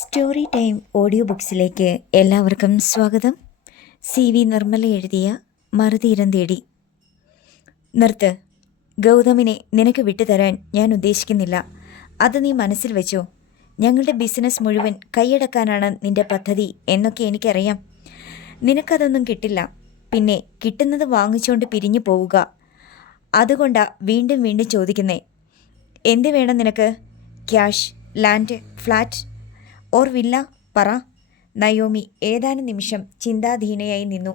Story time audio ബുക്സിലേക്ക് എല്ലാവർക്കും സ്വാഗതം. CV Nirmala എഴുതിയ മറുതീരം തേടി. നിർത്ത്. ഗൗതമിനെ നിനക്ക് വിട്ടുതരാൻ ഞാൻ ഉദ്ദേശിക്കുന്നില്ല. അത് നീ മനസ്സിൽ വെച്ചോ. ഞങ്ങളുടെ ബിസിനസ് മുഴുവൻ കൈയടക്കാനാണ് നിന്റെ പദ്ധതി എന്നൊക്കെ എനിക്കറിയാം. നിനക്കതൊന്നും കിട്ടില്ല. പിന്നെ കിട്ടുന്നത് വാങ്ങിച്ചുകൊണ്ട് പിരിഞ്ഞു പോവുക. അതുകൊണ്ടാ വീണ്ടും വീണ്ടും ചോദിക്കുന്നേ. എന്ത് വേണം നിനക്ക്? Cash, land, flat or villa? പറ. നയോമി ഏതാനും നിമിഷം ചിന്താധീനയായി നിന്നു.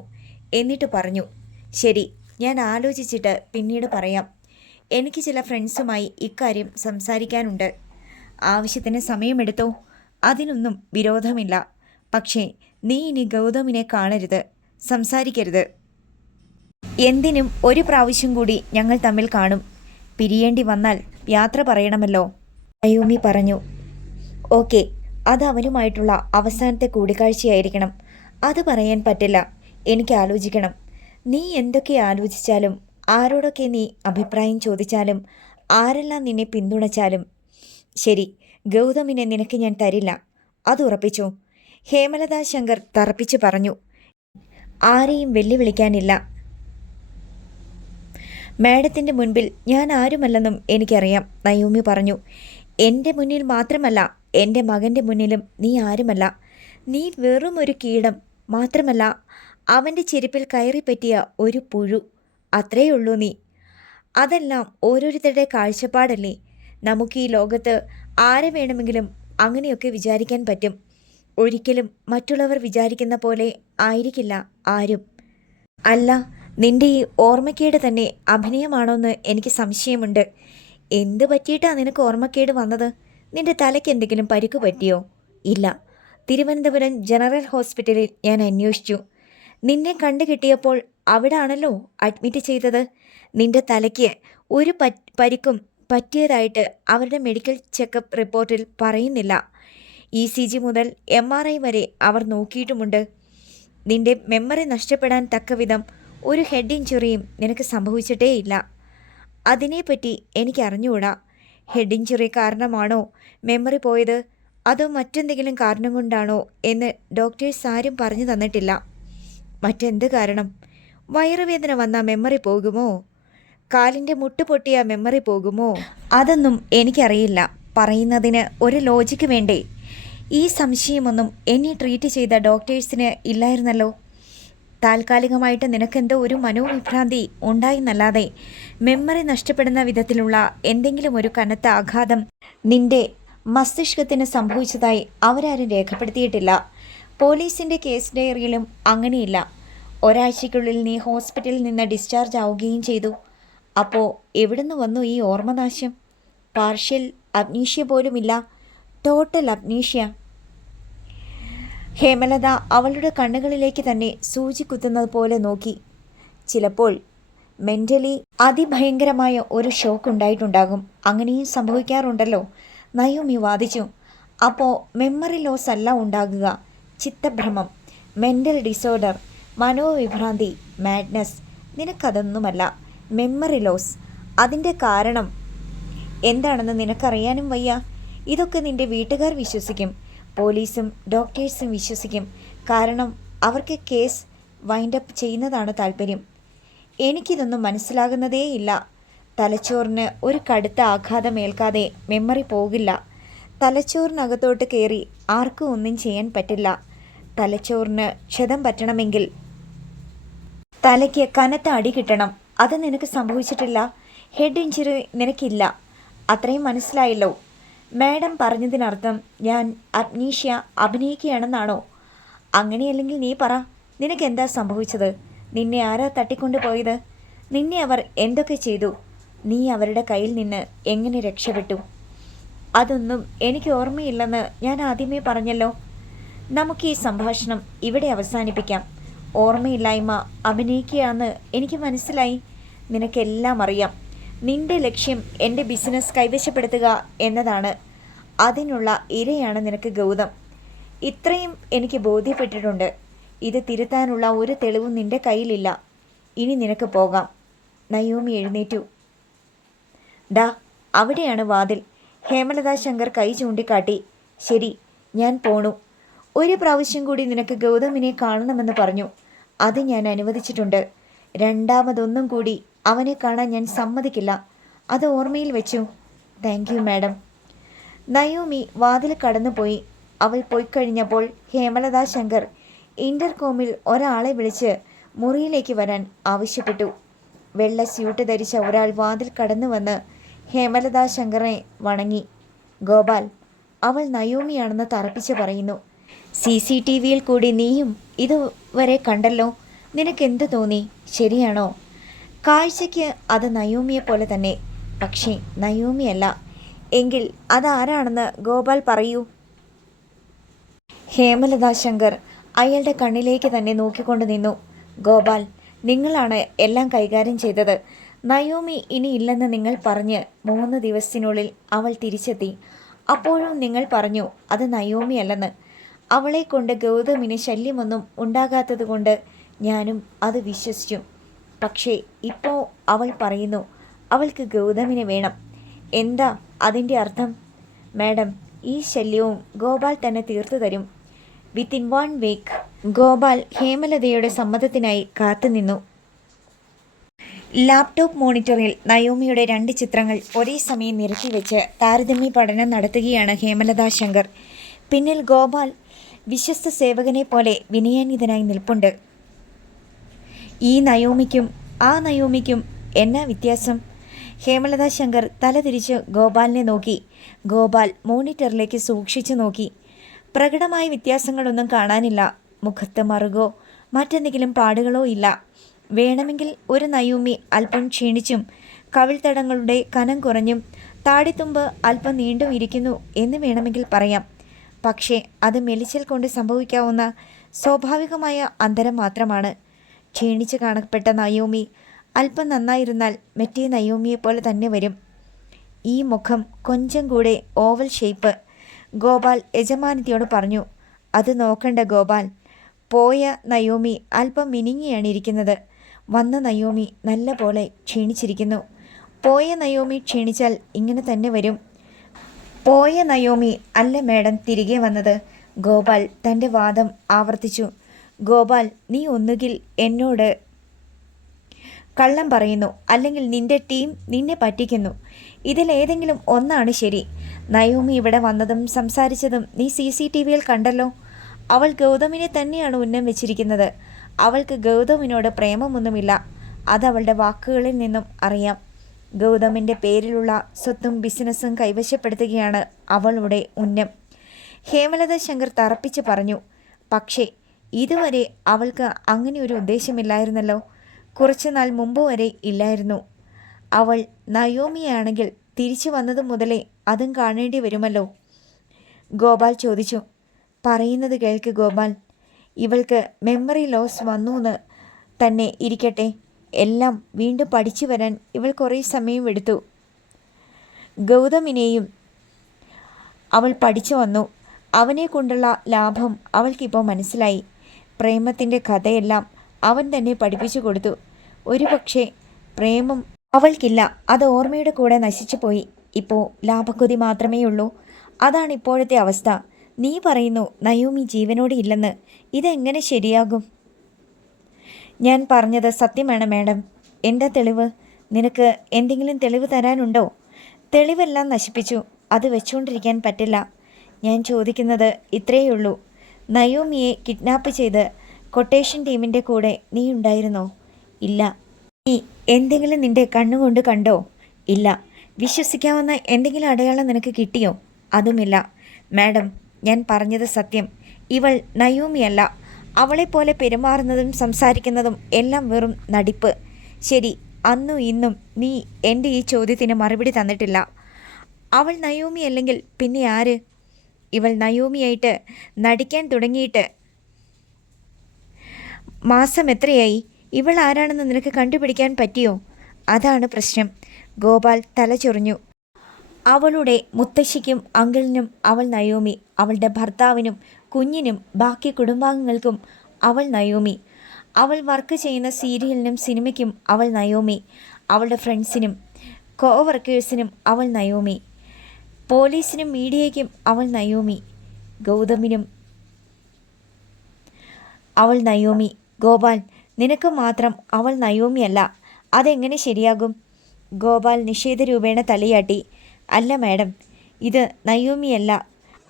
എന്നിട്ട് പറഞ്ഞു, ശരി, ഞാൻ ആലോചിച്ചിട്ട് പിന്നീട് പറയാം. എനിക്ക് ചില ഫ്രണ്ട്സുമായി ഇക്കാര്യം സംസാരിക്കാനുണ്ട്. ആവശ്യത്തിന് സമയമെടുത്തോ. അതിനൊന്നും വിരോധമില്ല. പക്ഷേ നീ ഇനി ഗൗതമിനെ കാണരുത്, സംസാരിക്കരുത്. എന്തിനും ഒരു പ്രാവശ്യം കൂടി ഞങ്ങൾ തമ്മിൽ കാണും. പിരിയേണ്ടി വന്നാൽ യാത്ര പറയണമല്ലോ. നയോമി പറഞ്ഞു. ഓക്കെ, അത് അവനുമായിട്ടുള്ള അവസാനത്തെ കൂടിക്കാഴ്ചയായിരിക്കണം. അത് പറയാൻ പറ്റില്ല. എനിക്ക് ആലോചിക്കണം. നീ എന്തൊക്കെ ആലോചിച്ചാലും, ആരോടൊക്കെ നീ അഭിപ്രായം ചോദിച്ചാലും, ആരെല്ലാം നിന്നെ പിന്തുണച്ചാലും ശരി, ഗൗതമിനെ നിനക്ക് ഞാൻ തരില്ല. അത് ഉറപ്പിച്ചോ. ഹേമലത ശങ്കർ തറപ്പിച്ചു പറഞ്ഞു. ആരെയും വെല്ലുവിളിക്കാനില്ല. മാഡത്തിൻ്റെ മുൻപിൽ ഞാൻ ആരുമല്ലെന്നും എനിക്കറിയാം, നയോമി പറഞ്ഞു. എൻ്റെ മുന്നിൽ മാത്രമല്ല, എൻ്റെ മകൻ്റെ മുന്നിലും നീ ആരുമല്ല. നീ വെറും ഒരു കീടം മാത്രമല്ല, അവൻ്റെ ചെരുപ്പിൽ കയറിപ്പറ്റിയ ഒരു പുഴു. അത്രയേ ഉള്ളൂ നീ. അതെല്ലാം ഓരോരുത്തരുടെ കാഴ്ചപ്പാടല്ലേ. നമുക്ക് ഈ ലോകത്ത് ആരെ വേണമെങ്കിലും അങ്ങനെയൊക്കെ വിചാരിക്കാൻ പറ്റും. ഒരിക്കലും മറ്റുള്ളവർ വിചാരിക്കുന്ന പോലെ ആയിരിക്കില്ല ആരും. അല്ല, നിന്റെ ഈ ഓർമ്മക്കേട് തന്നെ അഭിനയമാണോന്ന് എനിക്ക് സംശയമുണ്ട്. എന്ത് പറ്റിയിട്ടാ നിനക്ക് ഓർമ്മക്കേട് വന്നത്? നിന്റെ തലയ്ക്ക് എന്തെങ്കിലും പരിക്ക് പറ്റിയോ? ഇല്ല. തിരുവനന്തപുരം ജനറൽ ഹോസ്പിറ്റലിൽ ഞാൻ അന്വേഷിച്ചു. നിന്നെ കണ്ടു കിട്ടിയപ്പോൾ അവിടെ ആണല്ലോ അഡ്മിറ്റ് ചെയ്തത്. നിന്റെ തലയ്ക്ക് ഒരു പരിക്കും പറ്റിയതായിട്ട് അവരുടെ മെഡിക്കൽ ചെക്കപ്പ് റിപ്പോർട്ടിൽ പറയുന്നില്ല. ECG മുതൽ MRI വരെ അവർ നോക്കിയിട്ടുമുണ്ട്. നിന്റെ മെമ്മറി നഷ്ടപ്പെടാൻ തക്കവിധം ഒരു ഹെഡ് ഇഞ്ചുറിയും നിനക്ക് സംഭവിച്ചിട്ടേയില്ല. അതിനെപ്പറ്റി എനിക്ക് അറിഞ്ഞുകൂടാ. ഹെഡ് ഇഞ്ചുറി കാരണമാണോ മെമ്മറി പോയത്, അതോ മറ്റെന്തെങ്കിലും കാരണം കൊണ്ടാണോ എന്ന് ഡോക്ടേഴ്സ് ആരും പറഞ്ഞു തന്നിട്ടില്ല. മറ്റെന്ത് കാരണം? വയറുവേദന വന്നാൽ മെമ്മറി പോകുമോ? കാലിൻ്റെ മുട്ട് പൊട്ടിയ മെമ്മറി പോകുമോ? അതൊന്നും എനിക്കറിയില്ല. പറയുന്നതിന് ഒരു ലോജിക്ക് വേണ്ടേ? ഈ സംശയമൊന്നും എന്നെ ട്രീറ്റ് ചെയ്ത ഡോക്ടേഴ്സിന് ഇല്ലായിരുന്നല്ലോ. താൽക്കാലികമായിട്ട് നിനക്കെന്തോ ഒരു മനോവിഭ്രാന്തി ഉണ്ടായെന്നല്ലാതെ മെമ്മറി നഷ്ടപ്പെടുന്ന വിധത്തിലുള്ള എന്തെങ്കിലും ഒരു കനത്ത ആഘാതം നിന്റെ മസ്തിഷ്കത്തിന് സംഭവിച്ചതായി അവരാരും രേഖപ്പെടുത്തിയിട്ടില്ല. പോലീസിൻ്റെ കേസ് ഡയറിയിലും അങ്ങനെയില്ല. ഒരാഴ്ചയ്ക്കുള്ളിൽ നീ ഹോസ്പിറ്റലിൽ നിന്ന് ഡിസ്ചാർജ് ആവുകയും ചെയ്തു. അപ്പോൾ എവിടുന്ന് വന്നു ഈ ഓർമ്മനാശം? പാർഷ്യൽ അപ്നീഷ്യ പോലുമില്ല, ടോട്ടൽ അപ്നീഷ്യ. ഹേമലത അവളുടെ കണ്ണുകളിലേക്ക് തന്നെ സൂചി കുത്തുന്നത് പോലെ നോക്കി. ചിലപ്പോൾ മെൻ്റലി അതിഭയങ്കരമായ ഒരു ഷോക്ക് ഉണ്ടായിട്ടുണ്ടാകും. അങ്ങനെയും സംഭവിക്കാറുണ്ടല്ലോ, നയോമി വാദിച്ചു. അപ്പോൾ മെമ്മറി ലോസ് അല്ല ഉണ്ടാകുക, ചിത്തഭ്രമം, മെൻ്റൽ ഡിസോർഡർ, മനോവിഭ്രാന്തി, മാഡ്നസ്. നിനക്കതൊന്നുമല്ല. Memory loss. അതിൻ്റെ കാരണം എന്താണെന്ന് നിനക്കറിയാനും വയ്യ. ഇതൊക്കെ നിന്റെ വീട്ടുകാർ വിശ്വസിക്കും, പോലീസും ഡോക്ടേഴ്സും വിശ്വസിക്കും. കാരണം അവർക്ക് കേസ് വൈൻഡപ്പ് ചെയ്യുന്നതാണ് താല്പര്യം. എനിക്കിതൊന്നും മനസ്സിലാകുന്നതേയില്ല. തലച്ചോറിന് ഒരു കടുത്ത ആഘാതമേൽക്കാതെ മെമ്മറി പോകില്ല. തലച്ചോറിനകത്തോട്ട് കയറി ആർക്കും ഒന്നും ചെയ്യാൻ പറ്റില്ല. തലച്ചോറിന് ക്ഷതം പറ്റണമെങ്കിൽ തലയ്ക്ക് കനത്ത അടി കിട്ടണം. അത് നിനക്ക് സംഭവിച്ചിട്ടില്ല. ഹെഡ് ഇഞ്ചുറി നിനക്കില്ല. അത്രയും മനസ്സിലായല്ലോ. മാഡം പറഞ്ഞതിനർത്ഥം ഞാൻ അപ്നീഷ്യ അഭിനയിക്കുകയാണെന്നാണോ? അങ്ങനെയല്ലെങ്കിൽ നീ പറ, നിനക്കെന്താ സംഭവിച്ചത്? നിന്നെ ആരാ തട്ടിക്കൊണ്ടു പോയത്? നിന്നെ അവർ എന്തൊക്കെ ചെയ്തു? നീ അവരുടെ കയ്യിൽ നിന്ന് എങ്ങനെ രക്ഷപ്പെട്ടു? അതൊന്നും എനിക്ക് ഓർമ്മയില്ലെന്ന് ഞാൻ ആദ്യമേ പറഞ്ഞല്ലോ. നമുക്ക് ഈ സംഭാഷണം ഇവിടെ അവസാനിപ്പിക്കാം. ഓർമ്മയില്ലായ്മ അഭിനയിക്കുകയാണെന്ന് എനിക്ക് മനസ്സിലായി. നിനക്കെല്ലാം അറിയാം. നിന്റെ ലക്ഷ്യം എൻ്റെ ബിസിനസ് കൈവശപ്പെടുത്തുക എന്നതാണ്. അതിനുള്ള ഇരയാണ് നിനക്ക് ഗൗതം. ഇത്രയും എനിക്ക് ബോധ്യപ്പെട്ടിട്ടുണ്ട്. ഇത് തിരുത്താനുള്ള ഒരു തെളിവും നിന്റെ കയ്യിലില്ല. ഇനി നിനക്ക് പോകാം. നയോമി എഴുന്നേറ്റു. ദാ അവിടെയാണ് വാതിൽ. ഹേമലത ശങ്കർ കൈ ചൂണ്ടിക്കാട്ടി. ശരി, ഞാൻ പോണു. ഒരു പ്രാവശ്യം കൂടി നിനക്ക് ഗൗതമിനെ കാണണമെന്ന് പറഞ്ഞു. അത് ഞാൻ അനുവദിച്ചിട്ടുണ്ട്. രണ്ടാമതൊന്നും കൂടി അവനെ കാണാൻ ഞാൻ സമ്മതിക്കില്ല. അത് ഓർമ്മയിൽ വെച്ചു. Thank you madam. നയോമി വാതിൽ കടന്നുപോയി. അവൾ പോയിക്കഴിഞ്ഞപ്പോൾ ഹേമലത ശങ്കർ ഇൻ്റർകോമിൽ ഒരാളെ വിളിച്ച് മുറിയിലേക്ക് വരാൻ ആവശ്യപ്പെട്ടു. വെള്ള സ്യൂട്ട് ധരിച്ച ഒരാൾ വാതിൽ കടന്നു വന്ന് ഹേമലത ശങ്കറിനെ വണങ്ങി. ഗോപാൽ, അവൾ നയോമിയാണെന്ന് തറപ്പിച്ച് പറയുന്നു. CCTVയിൽ കൂടി നീയും ഇതുവരെ കണ്ടല്ലോ. നിനക്കെന്ത് തോന്നി? ശരിയാണോ? കാഴ്ചയ്ക്ക് അത് നയോമിയെ പോലെ തന്നെ. പക്ഷേ നയോമിയല്ല. എങ്കിൽ അതാരാണെന്ന് ഗോപാൽ പറയൂ. ഹേമലത ശങ്കർ അയാളുടെ കണ്ണിലേക്ക് തന്നെ നോക്കിക്കൊണ്ട് നിന്നു. ഗോപാൽ, നിങ്ങളാണ് എല്ലാം കൈകാര്യം ചെയ്തത്. നയോമി ഇനി ഇല്ലെന്ന് നിങ്ങൾ പറഞ്ഞ് 3 ദിവസത്തിനുള്ളിൽ അവൾ തിരിച്ചെത്തി. അപ്പോഴും നിങ്ങൾ പറഞ്ഞു അത് നയോമി അല്ലെന്ന്. അവളെ കൊണ്ട് ഗൗതമിന് ശല്യമൊന്നും ഉണ്ടാകാത്തത് കൊണ്ട് ഞാനും അത് വിശ്വസിച്ചു. പക്ഷേ ഇപ്പോൾ അവൾ പറയുന്നു അവൾക്ക് ഗൗതമിനെ വേണം. എന്താ അതിൻ്റെ അർത്ഥം? മാഡം, ഈ ശല്യവും ഗോപാൽ തന്നെ തീർത്തു തരും. Within 1 week. ഗോപാൽ ഹേമലതയുടെ സമ്മതത്തിനായി കാത്തുനിന്നു. ലാപ്ടോപ്പ് മോണിറ്ററിൽ നയോമിയുടെ 2 ചിത്രങ്ങൾ ഒരേ സമയം നിരത്തി വെച്ച് താരതമ്യ പഠനം നടത്തുകയാണ് ഹേമലത ശങ്കർ. പിന്നിൽ ഗോപാൽ വിശ്വസ്ത സേവകനെ പോലെ വിനയാന്വിതനായി നിൽപ്പുണ്ട്. ഈ നയോമിക്കും ആ നയോമിക്കും എന്നാ വ്യത്യാസം? ഹേമലത ശങ്കർ തല തിരിച്ച് ഗോപാലിനെ നോക്കി. ഗോപാൽ മോണിറ്ററിലേക്ക് സൂക്ഷിച്ചു നോക്കി. പ്രകടമായ വ്യത്യാസങ്ങളൊന്നും കാണാനില്ല. മുഖത്ത് മറുകോ മറ്റെന്തെങ്കിലും പാടുകളോ ഇല്ല. വേണമെങ്കിൽ ഒരു നയോമി അല്പം ക്ഷീണിച്ചും കവിൾത്തടങ്ങളുടെ കനം കുറഞ്ഞും താടിത്തുമ്പ് അല്പം നീണ്ടും ഇരിക്കുന്നു എന്ന് വേണമെങ്കിൽ പറയാം. പക്ഷേ അത് മെലിച്ചൽ കൊണ്ട് സംഭവിക്കാവുന്ന സ്വാഭാവികമായ അന്തരം മാത്രമാണ്. ക്ഷീണിച്ച് കാണപ്പെട്ട നയോമി അല്പം നന്നായിരുന്നാൽ മറ്റേ നയോമിയെപ്പോലെ തന്നെ വരും. ഈ മുഖം കൊഞ്ചം കൂടെ ഓവൽ ഷേപ്പ്. ഗോപാൽ യജമാനത്തിയോട് പറഞ്ഞു. അത് നോക്കണ്ട ഗോപാൽ. പോയ നയോമി അല്പം മിനുങ്ങിയാണ് ഇരിക്കുന്നത്. വന്ന നയോമി നല്ല പോലെ ക്ഷീണിച്ചിരിക്കുന്നു. പോയ നയോമി ക്ഷീണിച്ചാൽ ഇങ്ങനെ തന്നെ വരും. പോയ നയോമി അല്ല മാഡം തിരികെ വന്നത്. ഗോപാൽ തൻ്റെ വാദം ആവർത്തിച്ചു. ഗോപാൽ, നീ ഒന്നുകിൽ എന്നോട് കള്ളം പറയുന്നു, അല്ലെങ്കിൽ നിന്റെ ടീം നിന്നെ പറ്റിക്കുന്നു. ഇതിലേതെങ്കിലും ഒന്നാണ് ശരി. നയോമി ഇവിടെ വന്നതും സംസാരിച്ചതും നീ CCTVയിൽ കണ്ടല്ലോ. അവൾ ഗൗതമിനെ തന്നെയാണ് ഉന്നം വെച്ചിരിക്കുന്നത്. അവൾക്ക് ഗൗതമിനോട് പ്രേമമൊന്നുമില്ല. അതവളുടെ വാക്കുകളിൽ നിന്നും അറിയാം. ഗൗതമിൻ്റെ പേരിലുള്ള സ്വത്തും ബിസിനസ്സും കൈവശപ്പെടുത്തുകയാണ് അവളുടെ ഉന്നം. ഹേമലത ശങ്കർ തറപ്പിച്ച് പറഞ്ഞു. പക്ഷേ ഇതുവരെ അവൾക്ക് അങ്ങനെ ഒരു ഉദ്ദേശമില്ലായിരുന്നല്ലോ. കുറച്ചു നാൾ മുമ്പ് വരെ ഇല്ലായിരുന്നു. അവൾ നയോമിയാണെങ്കിൽ തിരിച്ചു വന്നത് മുതലേ അതും കാണേണ്ടി വരുമല്ലോ. ഗോപാൽ ചോദിച്ചു. പറയുന്നത് കേൾക്ക് ഗോപാൽ. ഇവൾക്ക് മെമ്മറി ലോസ് വന്നുവെന്ന് തന്നെ ഇരിക്കട്ടെ. എല്ലാം വീണ്ടും പഠിച്ചു വരാൻ ഇവൾ കുറേ സമയം എടുത്തു. ഗൗതമിനെയും അവൾ പഠിച്ചു വന്നു. അവനെ കൊണ്ടുള്ള ലാഭം അവൾക്കിപ്പോൾ മനസ്സിലായി. പ്രേമത്തിൻ്റെ കഥയെല്ലാം അവൻ തന്നെ പഠിപ്പിച്ചു കൊടുത്തു. ഒരു പക്ഷേ പ്രേമം അവൾക്കില്ല. അത് ഓർമ്മയുടെ കൂടെ നശിച്ചു പോയി. ഇപ്പോൾ ലാഭക്കൊതി മാത്രമേ ഉള്ളൂ. അതാണ് ഇപ്പോഴത്തെ അവസ്ഥ. നീ പറയുന്നു നയോമി ജീവനോടെ ഇല്ലെന്ന്. ഇതെങ്ങനെ ശരിയാകും? ഞാൻ പറഞ്ഞത് സത്യമാണ് മാഡം. എന്താ തെളിവ്? നിനക്ക് എന്തെങ്കിലും തെളിവ് തരാനുണ്ടോ? തെളിവെല്ലാം നശിപ്പിച്ചു. അത് വെച്ചുകൊണ്ടിരിക്കാൻ പറ്റില്ല. ഞാൻ ചോദിക്കുന്നത് ഇത്രയേ ഉള്ളൂ. നയോമിയെ കിഡ്നാപ്പ് ചെയ്ത് കൊട്ടേഷൻ ടീമിൻ്റെ കൂടെ നീ ഉണ്ടായിരുന്നോ? ഇല്ല. നീ എന്തെങ്കിലും നിൻ്റെ കണ്ണുകൊണ്ട് കണ്ടോ? ഇല്ല. വിശ്വസിക്കാവുന്ന എന്തെങ്കിലും അടയാളം നിനക്ക് കിട്ടിയോ? അതുമില്ല. മാഡം, ഞാൻ പറഞ്ഞത് സത്യം. ഇവൾ നയോമിയല്ല. അവളെപ്പോലെ പെരുമാറുന്നതും സംസാരിക്കുന്നതും എല്ലാം വെറും നടിപ്പ്. ശരി, അന്നും ഇന്നും നീ എൻ്റെ ഈ ചോദ്യത്തിന് മറുപടി തന്നിട്ടില്ല. അവൾ നയോമി അല്ലെങ്കിൽ പിന്നെ ആര്? ഇവൾ നയോമിയായിട്ട് നടിക്കാൻ തുടങ്ങിയിട്ട് മാസം എത്രയായി? ഇവൾ ആരാണെന്ന് നിനക്ക് കണ്ടുപിടിക്കാൻ പറ്റിയോ? അതാണ് പ്രശ്നം. ഗോപാൽ തലചൊറിഞ്ഞു. അവളുടെ മുത്തശ്ശിക്കും അങ്കിളിനും അവൾ നയോമി. അവളുടെ ഭർത്താവിനും കുഞ്ഞിനും ബാക്കി കുടുംബാംഗങ്ങൾക്കും അവൾ നയോമി. അവൾ വർക്ക് ചെയ്യുന്ന സീരിയലിനും സിനിമയ്ക്കും അവൾ നയോമി. അവളുടെ ഫ്രണ്ട്സിനും കോവർക്കേഴ്സിനും അവൾ നയോമി. പോലീസിനും മീഡിയയ്ക്കും അവൾ നയോമി. ഗൗതമിനും അവൾ നയോമി. ഗോപാൽ, നിനക്ക് മാത്രം അവൾ നയോമിയല്ല. അതെങ്ങനെ ശരിയാകും? ഗോപാൽ നിഷേധരൂപേണ തലയാട്ടി. അല്ല മാഡം, ഇത് നയോമിയല്ല,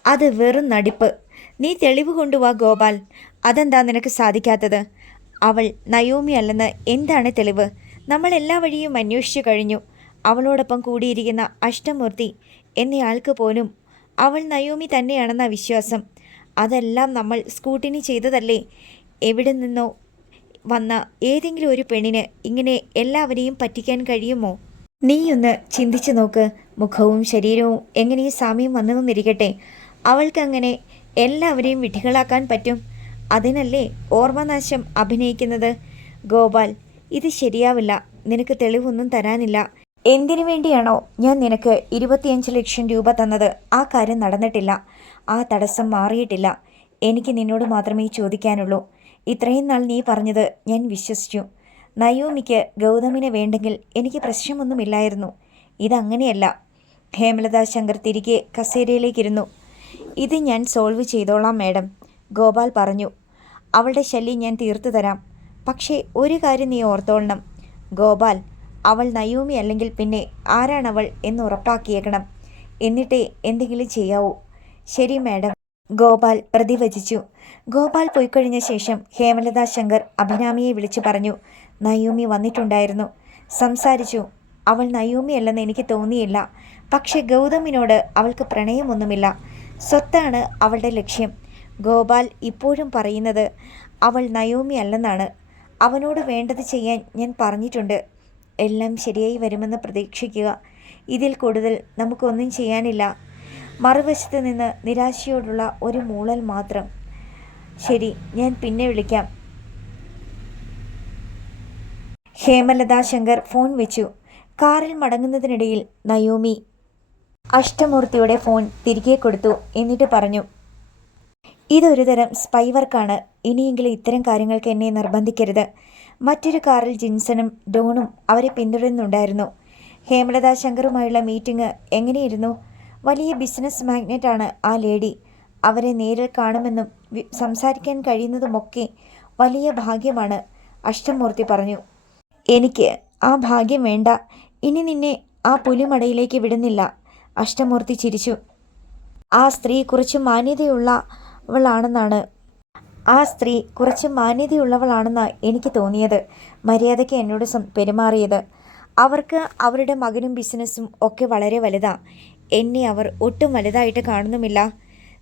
അത് വെറും നടിപ്പ്. നീ തെളിവ് കൊണ്ടുവാ ഗോപാൽ. അതെന്താ നിനക്ക് സാധിക്കാത്തത്? അവൾ നയോമി അല്ലെന്ന് എന്താണ് തെളിവ്? നമ്മൾ എല്ലാ വഴിയും അന്വേഷിച്ചു കഴിഞ്ഞു. അവളോടൊപ്പം കൂടിയിരിക്കുന്ന അഷ്ടമൂർത്തി എന്നയാൾക്ക് പോലും അവൾ നയോമി തന്നെയാണെന്ന വിശ്വാസം. അതെല്ലാം നമ്മൾ സ്കൂട്ടിനി ചെയ്തതല്ലേ? എവിടെ നിന്നോ വന്ന ഏതെങ്കിലും ഒരു പെണ്ണിന് ഇങ്ങനെ എല്ലാവരെയും പറ്റിക്കാൻ കഴിയുമോ? നീയൊന്ന് ചിന്തിച്ചു നോക്ക്. മുഖവും ശരീരവും എങ്ങനെ സാമ്യം വന്നതെന്നിരിക്കട്ടെ, അവൾക്കങ്ങനെ എല്ലാവരെയും വിഡ്ഢികളാക്കാൻ പറ്റും. അതിനല്ലേ ഓർമ്മനാശം അഭിനയിക്കുന്നത്? ഗോപാൽ, ഇത് ശരിയാവില്ല. നിനക്ക് തെളിവൊന്നും തരാനില്ല. എന്തിനു വേണ്ടിയാണോ ഞാൻ നിനക്ക് 25 ലക്ഷം രൂപ തന്നത്, ആ കാര്യം നടന്നിട്ടില്ല. ആ തടസ്സം മാറിയിട്ടില്ല. എനിക്ക് നിന്നോട് മാത്രമേ ചോദിക്കാനുള്ളൂ. ഇത്രയും നാൾ നീ പറഞ്ഞത് ഞാൻ വിശ്വസിച്ചു. നയോമിക്ക് ഗൗതമിനെ വേണ്ടെങ്കിൽ എനിക്ക് പ്രശ്നമൊന്നുമില്ലായിരുന്നു. ഇതങ്ങനെയല്ല. ഹേമലത ശങ്കർ തിരികെ കസേരയിലേക്കിരുന്നു. ഇത് ഞാൻ സോൾവ് ചെയ്തോളാം മാഡം, ഗോപാൽ പറഞ്ഞു. അവളുടെ ശല്യം ഞാൻ തീർത്തു തരാം. പക്ഷേ ഒരു കാര്യം നീ ഓർത്തോളണം ഗോപാൽ, അവൾ നയോമി അല്ലെങ്കിൽ പിന്നെ ആരാണവൾ എന്ന് ഉറപ്പാക്കിയേക്കണം. എന്നിട്ടേ എന്തെങ്കിലും ചെയ്യാവൂ. ശരി മാഡം, ഗോപാൽ പ്രതിവചിച്ചു. ഗോപാൽ പോയിക്കഴിഞ്ഞ ശേഷം ഹേമലത ശങ്കർ അഭിരാമിയെ വിളിച്ചു പറഞ്ഞു. നയോമി വന്നിട്ടുണ്ടായിരുന്നു. സംസാരിച്ചു. അവൾ നയോമി അല്ലെന്ന് എനിക്ക് തോന്നിയില്ല. പക്ഷെ ഗൗതമിനോട് അവൾക്ക് പ്രണയമൊന്നുമില്ല. സ്വത്താണ് അവളുടെ ലക്ഷ്യം. ഗോപാൽ ഇപ്പോഴും പറയുന്നത് അവൾ നയോമി അല്ലെന്നാണ്. അവനോട് വേണ്ടത് ചെയ്യാൻ ഞാൻ പറഞ്ഞിട്ടുണ്ട്. എല്ലാം ശരിയായി വരുമെന്ന് പ്രതീക്ഷിക്കുക. ഇതിൽ കൂടുതൽ നമുക്കൊന്നും ചെയ്യാനില്ല. മറുവശത്ത് നിന്ന് നിരാശയോടുള്ള ഒരു മൂളൽ മാത്രം. ശരി, ഞാൻ പിന്നെ വിളിക്കാം. ഹേമലത ശങ്കർ ഫോൺ വെച്ചു. കാറിൽ മടങ്ങുന്നതിനിടയിൽ നയോമി അഷ്ടമൂർത്തിയുടെ ഫോൺ തിരികെ കൊടുത്തു. എന്നിട്ട് പറഞ്ഞു, ഇതൊരു തരം സ്പൈ വർക്കാണ്. ഇനിയെങ്കിലും ഇത്തരം കാര്യങ്ങൾക്ക് എന്നെ നിർബന്ധിക്കരുത്. മറ്റൊരു കാറിൽ ജിൻസണും ഡോണും അവരെ പിന്തുടരുന്നുണ്ടായിരുന്നു. ഹേമലത ശങ്കറുമായുള്ള മീറ്റിംഗ് എങ്ങനെയിരുന്നു? വലിയ ബിസിനസ് മാഗ്നറ്റാണ് ആ ലേഡി. അവരെ നേരിൽ കാണുമെന്നും സംസാരിക്കാൻ കഴിയുന്നതുമൊക്കെ വലിയ ഭാഗ്യമാണ്, അഷ്ടമൂർത്തി പറഞ്ഞു. എനിക്ക് ആ ഭാഗ്യം വേണ്ട. ഇനി നിന്നെ ആ പുലിമടയിലേക്ക് വിടുന്നില്ല. അഷ്ടമൂർത്തി ചിരിച്ചു. ആ സ്ത്രീ കുറച്ച് മാന്യതയുള്ളവളാണെന്ന് എനിക്ക് തോന്നിയത്. മര്യാദയ്ക്ക് എന്നോട് പെരുമാറിയത്. അവർക്ക് അവരുടെ മകനും ബിസിനസ്സും ഒക്കെ വളരെ വലുതാ. എന്നെ അവർ ഒട്ടും വലുതായിട്ട് കാണുന്നുമില്ല.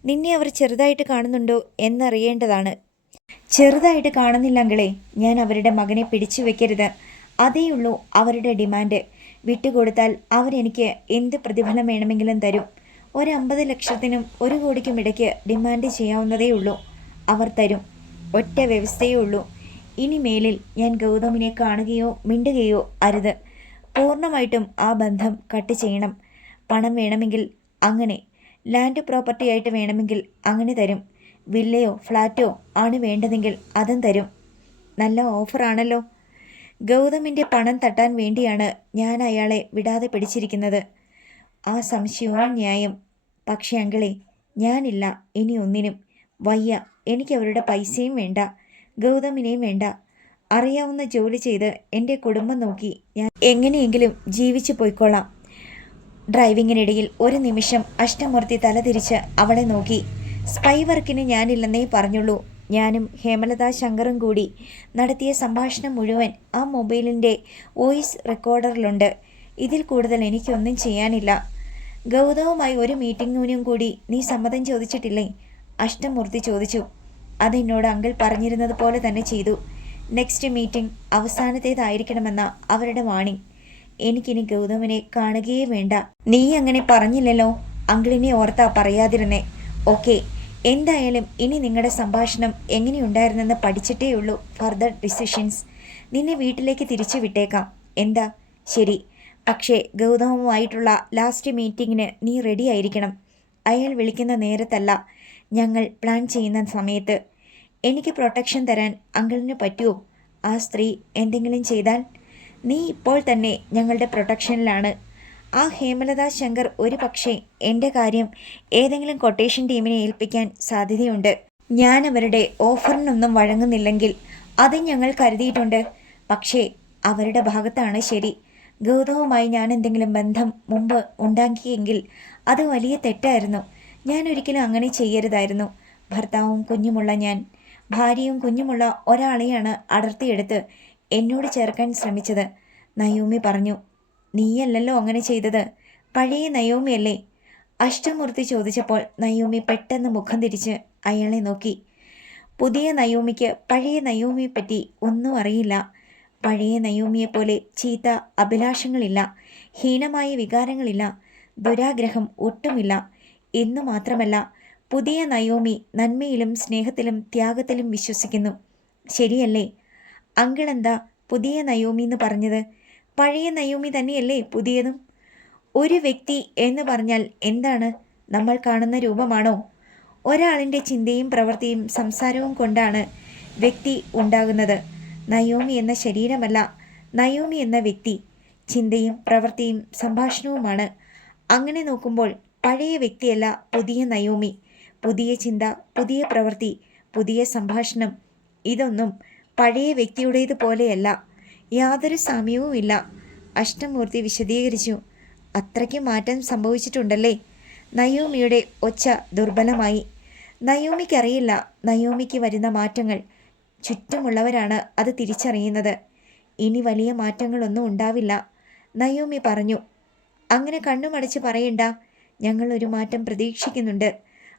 നിന്നെ അവർ ചെറുതായിട്ട് കാണുന്നുണ്ടോ എന്നറിയേണ്ടതാണ്. ചെറുതായിട്ട് കാണുന്നില്ലെങ്കിലേ ഞാൻ അവരുടെ മകനെ പിടിച്ചു വെക്കരുത്. അതേയുള്ളൂ അവരുടെ ഡിമാൻഡ്. വിട്ടുകൊടുത്താൽ അവരെനിക്ക് എന്ത് പ്രതിഫലം വേണമെങ്കിലും തരും. 50 ലക്ഷത്തിനും 1 കോടിക്കും ഇടയ്ക്ക് ഡിമാൻഡ് ചെയ്യാവുന്നതേ ഉള്ളൂ. അവർ തരും. ഒറ്റ വ്യവസ്ഥയേ ഉള്ളൂ. ഇനി മേലിൽ ഞാൻ ഗൗതമിനെ കാണുകയോ മിണ്ടുകയോ അരുത്. പൂർണ്ണമായിട്ടും ആ ബന്ധം കട്ട് ചെയ്യണം. പണം വേണമെങ്കിൽ അങ്ങനെ, ലാൻഡ് പ്രോപ്പർട്ടി ആയിട്ട് വേണമെങ്കിൽ അങ്ങനെ തരും. വില്ലയോ ഫ്ലാറ്റോ ആണ് വേണ്ടതെങ്കിൽ അതും തരും. നല്ല ഓഫറാണല്ലോ. ഗൗതമിൻ്റെ പണം തട്ടാൻ വേണ്ടിയാണ് ഞാൻ അയാളെ വിടാതെ പിടിച്ചിരിക്കുന്നത്. ആ സംശയവും ന്യായം. പക്ഷേ അങ്കിളെ, ഞാനില്ല ഇനി ഒന്നിനും. വയ്യ. എനിക്ക് അവരുടെ പൈസയും വേണ്ട, ഗൗതമിനെയും വേണ്ട. അറിയാവുന്ന ജോലി ചെയ്ത് എൻ്റെ കുടുംബം നോക്കി ഞാൻ എങ്ങനെയെങ്കിലും ജീവിച്ചു പോയിക്കൊള്ളാം. ഡ്രൈവിങ്ങിനിടയിൽ ഒരു നിമിഷം അഷ്ടമൂർത്തി തലതിരിച്ച് അവളെ നോക്കി. സ്പൈ വർക്കിന് ഞാനില്ലെന്നേ പറഞ്ഞുള്ളൂ. ഞാനും ഹേമലത ശങ്കറും കൂടി നടത്തിയ സംഭാഷണം മുഴുവൻ ആ മൊബൈലിൻ്റെ വോയിസ് റെക്കോർഡറിലുണ്ട്. ഇതിൽ കൂടുതൽ എനിക്കൊന്നും ചെയ്യാനില്ല. ഗൗതവുമായി ഒരു മീറ്റിങ്ങിനും കൂടി നീ സമ്മതം ചോദിച്ചിട്ടില്ലേ? അഷ്ടമൂർത്തി ചോദിച്ചു. അതെന്നോട് അങ്കിൾ പറഞ്ഞിരുന്നത് പോലെ തന്നെ ചെയ്തു. നെക്സ്റ്റ് മീറ്റിംഗ് അവസാനത്തേതായിരിക്കണമെന്ന അവരുടെ വാണിംഗ്. എനിക്കിനി ഗൗതമിനെ കാണുകയേ വേണ്ട. നീ അങ്ങനെ പറഞ്ഞില്ലല്ലോ. അങ്കിളിനെ ഓർത്താ പറയാതിരുന്നേ. ഓക്കെ, എന്തായാലും ഇനി നിങ്ങളുടെ സംഭാഷണം എങ്ങനെയുണ്ടായിരുന്നെന്ന് പഠിച്ചിട്ടേയുള്ളൂ ഫർദർ ഡിസിഷൻസ്. നിന്നെ വീട്ടിലേക്ക് തിരിച്ചു വിട്ടേക്കാം. എന്താ? ശരി. പക്ഷേ ഗൗതമുമായിട്ടുള്ള ലാസ്റ്റ് മീറ്റിങ്ങിന് നീ റെഡി ആയിരിക്കണം. അയാൾ വിളിക്കുന്ന നേരത്തല്ല, ഞങ്ങൾ പ്ലാൻ ചെയ്യുന്ന സമയത്ത്. എനിക്ക് പ്രൊട്ടക്ഷൻ തരാൻ അങ്കിളിന് പറ്റുമോ? ആ സ്ത്രീ എന്തെങ്കിലും ചെയ്താൽ? നീ ഇപ്പോൾ തന്നെ ഞങ്ങളുടെ പ്രൊട്ടക്ഷനിലാണ്. ആ ഹേമലത ശങ്കർ ഒരു പക്ഷേ എൻ്റെ കാര്യം ഏതെങ്കിലും കൊട്ടേഷൻ ടീമിനെ ഏൽപ്പിക്കാൻ സാധ്യതയുണ്ട്. ഞാൻ അവരുടെ ഓഫറിനൊന്നും വഴങ്ങുന്നില്ലെങ്കിൽ അത് ഞങ്ങൾ കരുതിയിട്ടുണ്ട്. പക്ഷേ അവരുടെ ഭാഗത്താണ് ശരി. ഗൗതവുമായി ഞാൻ എന്തെങ്കിലും ബന്ധം മുമ്പ് ഉണ്ടാക്കിയെങ്കിൽ അത് വലിയ തെറ്റായിരുന്നു. ഞാൻ ഒരിക്കലും അങ്ങനെ ചെയ്യരുതായിരുന്നു. ഭർത്താവും കുഞ്ഞുമുള്ള ഞാൻ, ഭാര്യയും കുഞ്ഞുമുള്ള ഒരാളെയാണ് അടർത്തിയെടുത്ത് എന്നോട് ചേർക്കാൻ ശ്രമിച്ചത്. നയോമി പറഞ്ഞു. നീയല്ലല്ലോ അങ്ങനെ ചെയ്തത്, പഴയ നയോമിയല്ലേ? അഷ്ടമൂർത്തി ചോദിച്ചപ്പോൾ നയോമി പെട്ടെന്ന് മുഖം തിരിച്ച് അയാളെ നോക്കി. പുതിയ നയോമിക്ക് പഴയ നയോമിയെപ്പറ്റി ഒന്നും അറിയില്ല. പഴയ നയോമിയെപ്പോലെ ചീത്ത അഭിലാഷങ്ങളില്ല, ഹീനമായ വികാരങ്ങളില്ല, ദുരാഗ്രഹം ഒട്ടുമില്ല. എന്നു മാത്രമല്ല, പുതിയ നയോമി നന്മയിലും സ്നേഹത്തിലും ത്യാഗത്തിലും വിശ്വസിക്കുന്നു. ശരിയല്ലേ? അങ്കിൾ എന്താ പുതിയ നയോമി എന്ന് പറഞ്ഞത്? പഴയ നയോമി തന്നെയല്ലേ പുതിയതും? ഒരു വ്യക്തി എന്ന് പറഞ്ഞാൽ എന്താണ്? നമ്മൾ കാണുന്ന രൂപമാണോ? ഒരാളിൻ്റെ ചിന്തയും പ്രവൃത്തിയും സംസാരവും കൊണ്ടാണ് വ്യക്തി ഉണ്ടാകുന്നത്. നയോമി എന്ന ശരീരമല്ല, നയോമി എന്ന വ്യക്തി ചിന്തയും പ്രവൃത്തിയും സംഭാഷണവുമാണ്. അങ്ങനെ നോക്കുമ്പോൾ പഴയ വ്യക്തിയല്ല പുതിയ നയോമി. പുതിയ ചിന്ത, പുതിയ പ്രവൃത്തി, പുതിയ സംഭാഷണം, ഇതൊന്നും പഴയ വ്യക്തിയുടേതുപോലെയല്ല. യാതൊരു സാമ്യവുമില്ല. അഷ്ടമൂർത്തി വിശദീകരിച്ചു. അത്രയ്ക്ക് മാറ്റം സംഭവിച്ചിട്ടുണ്ടല്ലേ? നയോമിയുടെ ഒച്ച ദുർബലമായി. നയോമിക്കറിയില്ല നയോമിക്ക് വരുന്ന മാറ്റങ്ങൾ. ചുറ്റുമുള്ളവരാണ് അത് തിരിച്ചറിയുന്നത്. ഇനി വലിയ മാറ്റങ്ങളൊന്നും ഉണ്ടാവില്ല, നയോമി പറഞ്ഞു. അങ്ങനെ കണ്ണുമടച്ച് പറയണ്ട, ഞങ്ങൾ ഒരു മാറ്റം പ്രതീക്ഷിക്കുന്നുണ്ട്.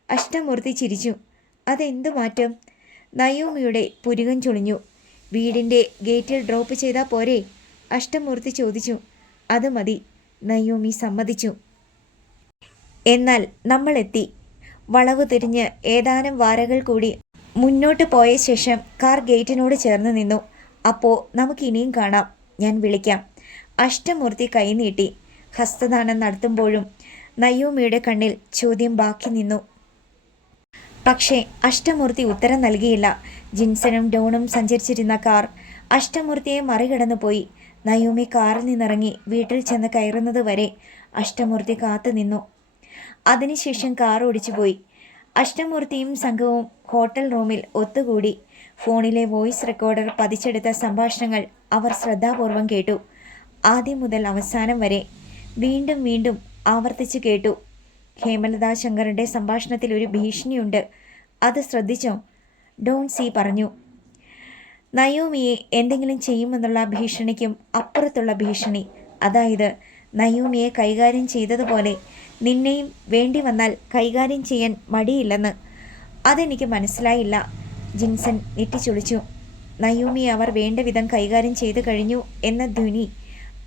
അഷ്ടമൂർത്തി ചിരിച്ചു. അതെന്തു മാറ്റം? നയോമിയുടെ പുരികം ചുളിഞ്ഞു. വീടിൻ്റെ ഗേറ്റിൽ ഡ്രോപ്പ് ചെയ്താൽ പോരെ? അഷ്ടമൂർത്തി ചോദിച്ചു. അത് മതി, നയോമി സമ്മതിച്ചു. എന്നാൽ നമ്മൾ എത്തി. വളവ് തിരിഞ്ഞ് ഏതാനും വാരകൾ കൂടി മുന്നോട്ട് പോയ ശേഷം കാർ ഗേറ്റിനോട് ചേർന്ന് നിന്നു. അപ്പോൾ നമുക്ക് ഇനിയും കാണാം, ഞാൻ വിളിക്കാം. അഷ്ടമൂർത്തി കൈനീട്ടി. ഹസ്തദാനം നടത്തുമ്പോഴും നയോമിയുടെ കണ്ണിൽ ചോദ്യം ബാക്കി നിന്നു. പക്ഷേ അഷ്ടമൂർത്തി ഉത്തരം നൽകിയില്ല. ജിൻസനും ഡോണും സഞ്ചരിച്ചിരുന്ന കാർ അഷ്ടമൂർത്തിയെ മറികടന്നു പോയി. നയോമി കാറിൽ നിന്നിറങ്ങി വീട്ടിൽ ചെന്ന് കയറുന്നത് വരെ അഷ്ടമൂർത്തി കാത്തു നിന്നു. അതിനുശേഷം കാർ ഓടിച്ചുപോയി. അഷ്ടമൂർത്തിയും സംഘവും ഹോട്ടൽ റൂമിൽ ഒത്തുകൂടി. ഫോണിലെ വോയിസ് റെക്കോർഡർ പതിച്ചെടുത്ത സംഭാഷണങ്ങൾ അവർ ശ്രദ്ധാപൂർവം കേട്ടു. ആദ്യം മുതൽ അവസാനം വരെ വീണ്ടും വീണ്ടും ആവർത്തിച്ചു കേട്ടു. ഹേമലത ശങ്കറിൻ്റെ സംഭാഷണത്തിൽ ഒരു ഭീഷണിയുണ്ട്, അത് ശ്രദ്ധിച്ചോ? ഡോൺ സി പറഞ്ഞു. നയോമിയെ എന്തെങ്കിലും ചെയ്യുമെന്നുള്ള ഭീഷണിക്കും അപ്പുറത്തുള്ള ഭീഷണി. അതായത് നയോമിയെ കൈകാര്യം ചെയ്തതുപോലെ നിന്നെയും വേണ്ടി വന്നാൽ കൈകാര്യം ചെയ്യാൻ മടിയില്ലെന്ന്. അതെനിക്ക് മനസ്സിലായില്ല. ജിൻസൺ ഞെട്ടിച്ചുളിച്ചു. നയോമിയെ അവർ വേണ്ട വിധം കൈകാര്യം ചെയ്തു കഴിഞ്ഞു എന്ന ധ്വനി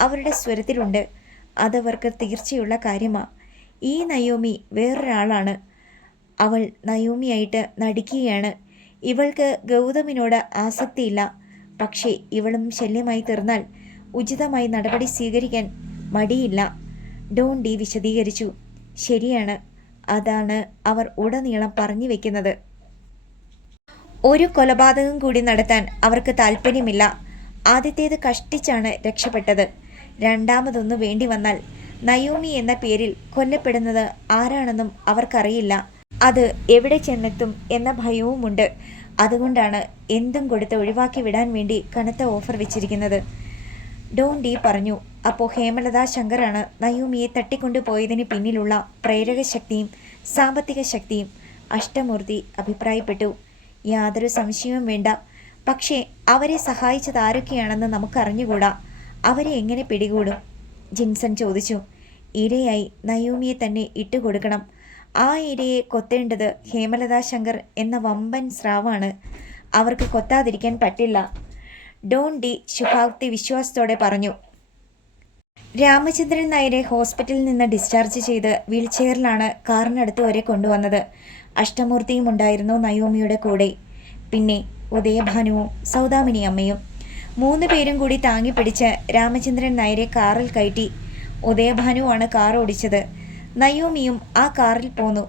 അവരുടെ സ്വരത്തിലുണ്ട്. അതവർക്ക് തീർച്ചയുള്ള കാര്യമാണ്. ഈ നയോമി വേറൊരാളാണ്. അവൾ നയോമിയായിട്ട് നടിക്കുകയാണ്. ഇവൾക്ക് ഗൗതമിനോട് ആസക്തിയില്ല. പക്ഷേ ഇവളും ശല്യമായി തീർന്നാൽ ഉചിതമായി നടപടി സ്വീകരിക്കാൻ മടിയില്ല. ഡോൺ ഡി വിശദീകരിച്ചു. ശരിയാണ്, അതാണ് അവർ ഉടനീളം പറഞ്ഞു വെക്കുന്നത്. ഒരു കൊലപാതകം കൂടി നടത്താൻ അവർക്ക് താല്പര്യമില്ല. ആദ്യത്തേത് കഷ്ടിച്ചാണ് രക്ഷപ്പെട്ടത്. രണ്ടാമതൊന്നു വേണ്ടി വന്നാൽ നയോമി എന്ന പേരിൽ കൊല്ലപ്പെടുന്നത് ആരാണെന്നും അവർക്കറിയില്ല. അത് എവിടെ ചെന്നെത്തും എന്ന ഭയവുമുണ്ട്. അതുകൊണ്ടാണ് എന്തും കൊടുത്ത് ഒഴിവാക്കി വിടാൻ വേണ്ടി കനത്ത ഓഫർ വെച്ചിരിക്കുന്നത്, ഡോൺ ഡി പറഞ്ഞു. അപ്പോൾ ഹേമലത ശങ്കറാണ് നയോമിയെ തട്ടിക്കൊണ്ടുപോയതിന് പിന്നിലുള്ള പ്രേരക ശക്തിയും സാമ്പത്തിക ശക്തിയും, അഷ്ടമൂർത്തി അഭിപ്രായപ്പെട്ടു. യാതൊരു സംശയവും വേണ്ട. പക്ഷേ അവരെ സഹായിച്ചത് ആരൊക്കെയാണെന്ന് നമുക്കറിഞ്ഞുകൂടാ. അവരെ എങ്ങനെ പിടികൂടും? ജിൻസൺ ചോദിച്ചു. ഇരയായി നയോമിയെ തന്നെ ഇട്ടുകൊടുക്കണം. ആ ഇരയെ കൊത്തേണ്ടത് ഹേമലത ശങ്കർ എന്ന വമ്പൻ സ്രാവാണ്. അവർക്ക് കൊത്താതിരിക്കാൻ പറ്റില്ല, ഡോൺ ഡി ശുഭാപ്തി വിശ്വാസത്തോടെ പറഞ്ഞു. രാമചന്ദ്രൻ നായരെ ഹോസ്പിറ്റലിൽ നിന്ന് ഡിസ്ചാർജ് ചെയ്ത് വീൽചെയറിലാണ് കാറിനടുത്ത് വരെ കൊണ്ടുവന്നത്. അഷ്ടമൂർത്തിയും ഉണ്ടായിരുന്നു നയോമിയുടെ കൂടെ. പിന്നെ ഉദയഭാനുവും സൗദാമിനി അമ്മയും. 3 പേരും കൂടി താങ്ങിപ്പിടിച്ച് രാമചന്ദ്രൻ നായരെ കാറിൽ കയറ്റി. ഉദയഭാനുവാണ് കാർ ഓടിച്ചത്. നയോമിയും ആ കാറിൽ പോന്നു.